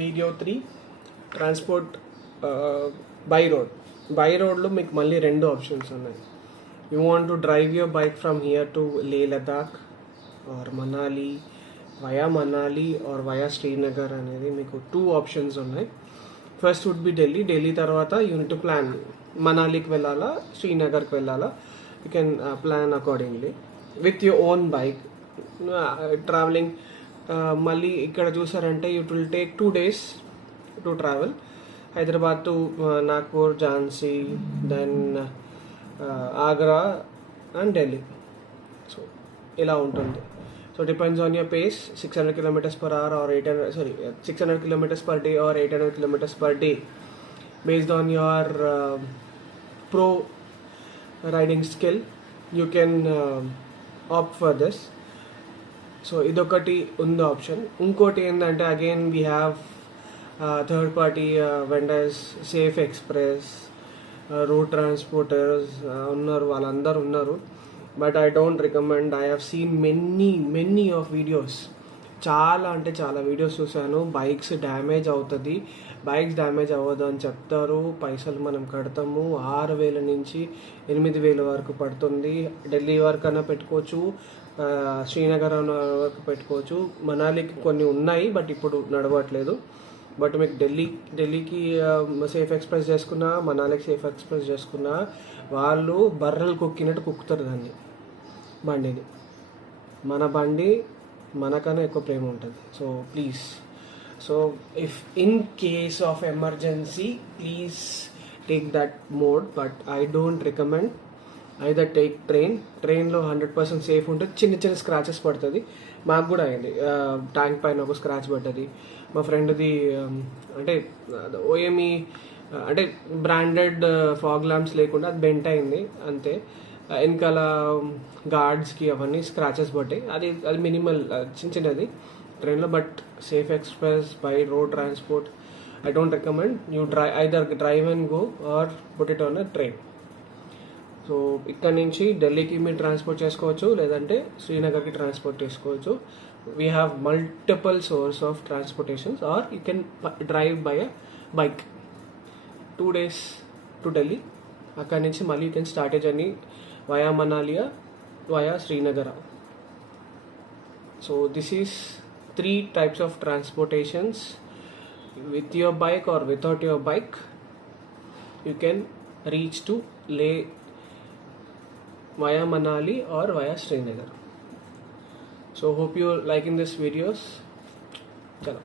వీడియో 3 transport by road. By రోడ్లో మీకు మళ్ళీ రెండు ఆప్షన్స్ ఉన్నాయి. You want to drive your bike from here to Leh Ladakh or Manali, via Manali or via Srinagar అనేది మీకు 2 ఆప్షన్స్ ఉన్నాయి. ఫస్ట్ వుడ్ బి ఢిల్లీ తర్వాత యూనిట్ టు ప్లాన్ మనాలికి వెళ్ళాలా, శ్రీనగర్కి వెళ్ళాలా. You can plan accordingly with your own bike. Travelling మళ్ళీ ఇక్కడ చూసారంటే it will take 2 days to travel. Hyderabad to Nagpur, Jhansi, then Agra and Delhi. So ఇలా ఉంటుంది. So depends on your pace. 600 kilometers per hour or 600 kilometers per day or 800 kilometers per day based on your pro riding skill you can opt for this. So ఇదొకటి ఉంది option. ఇంకోటి ఏంటంటే again we have third party vendors, safe express, route transporters ఉన్నారు, వాళ్ళందరూ ఉన్నారు. But I don't recommend. I have seen many of videos, చాలా అంటే చాలా వీడియోస్ చూశాను. బైక్స్ డ్యామేజ్ అవుతుంది, బైక్స్ డ్యామేజ్ అవ్వదు అని చెప్తారు. పైసలు మనం కడతాము, 6,000 నుంచి 8,000 వరకు పడుతుంది. ఢిల్లీ వరకు అయినా పెట్టుకోవచ్చు, శ్రీనగర్ వరకు పెట్టుకోవచ్చు. మనాలికి కొన్ని ఉన్నాయి బట్ ఇప్పుడు నడవట్లేదు. బట్ మీకు ఢిల్లీకి సేఫ్ ఎక్స్ప్రెస్ చేసుకున్నా, మనాలికి సేఫ్ ఎక్స్ప్రెస్ చేసుకున్నా వాళ్ళు బర్రెలు కుక్కినట్టు కుక్కుతారు దాన్ని, బండిని. మన బండి మనకన్నా ఎక్కువ ప్రేమ ఉంటుంది. So please, so if in case of emergency please take that mode. But I don't recommend. Either take ట్రైన్లో 100% సేఫ్ ఉంటుంది. చిన్న స్క్రాచెస్ పడుతుంది. మాకు కూడా అయింది, ట్యాంక్ పైన ఒక స్క్రాచ్ పడ్డది. మా ఫ్రెండ్ది అంటే ఓఎంఈ అంటే బ్రాండెడ్ ఫాగ్ ల్యాంప్స్ లేకుండా అది బెంట్ అయింది అంతే. వెనకాల గార్డ్స్కి అవన్నీ స్క్రాచెస్ పడ్డాయి. అది మినిమల్, చిన్నది ట్రైన్లో. But safe express by road transport I don't recommend. You either drive and go or put it on a train. So ఇక్కడ నుంచి ఢిల్లీకి మీరు ట్రాన్స్పోర్ట్ చేసుకోవచ్చు, లేదంటే శ్రీనగర్కి ట్రాన్స్పోర్ట్ చేసుకోవచ్చు. We have multiple source of transportations. Or you can drive by a bike 2 days to Delhi. అక్కడి నుంచి మళ్ళీ you can start a journey via Manali, via Srinagar. So this is 3 types of transportations. With your bike or without your bike, you can reach to Leh via Manali or via Srinagar. So hope you are liking this videos.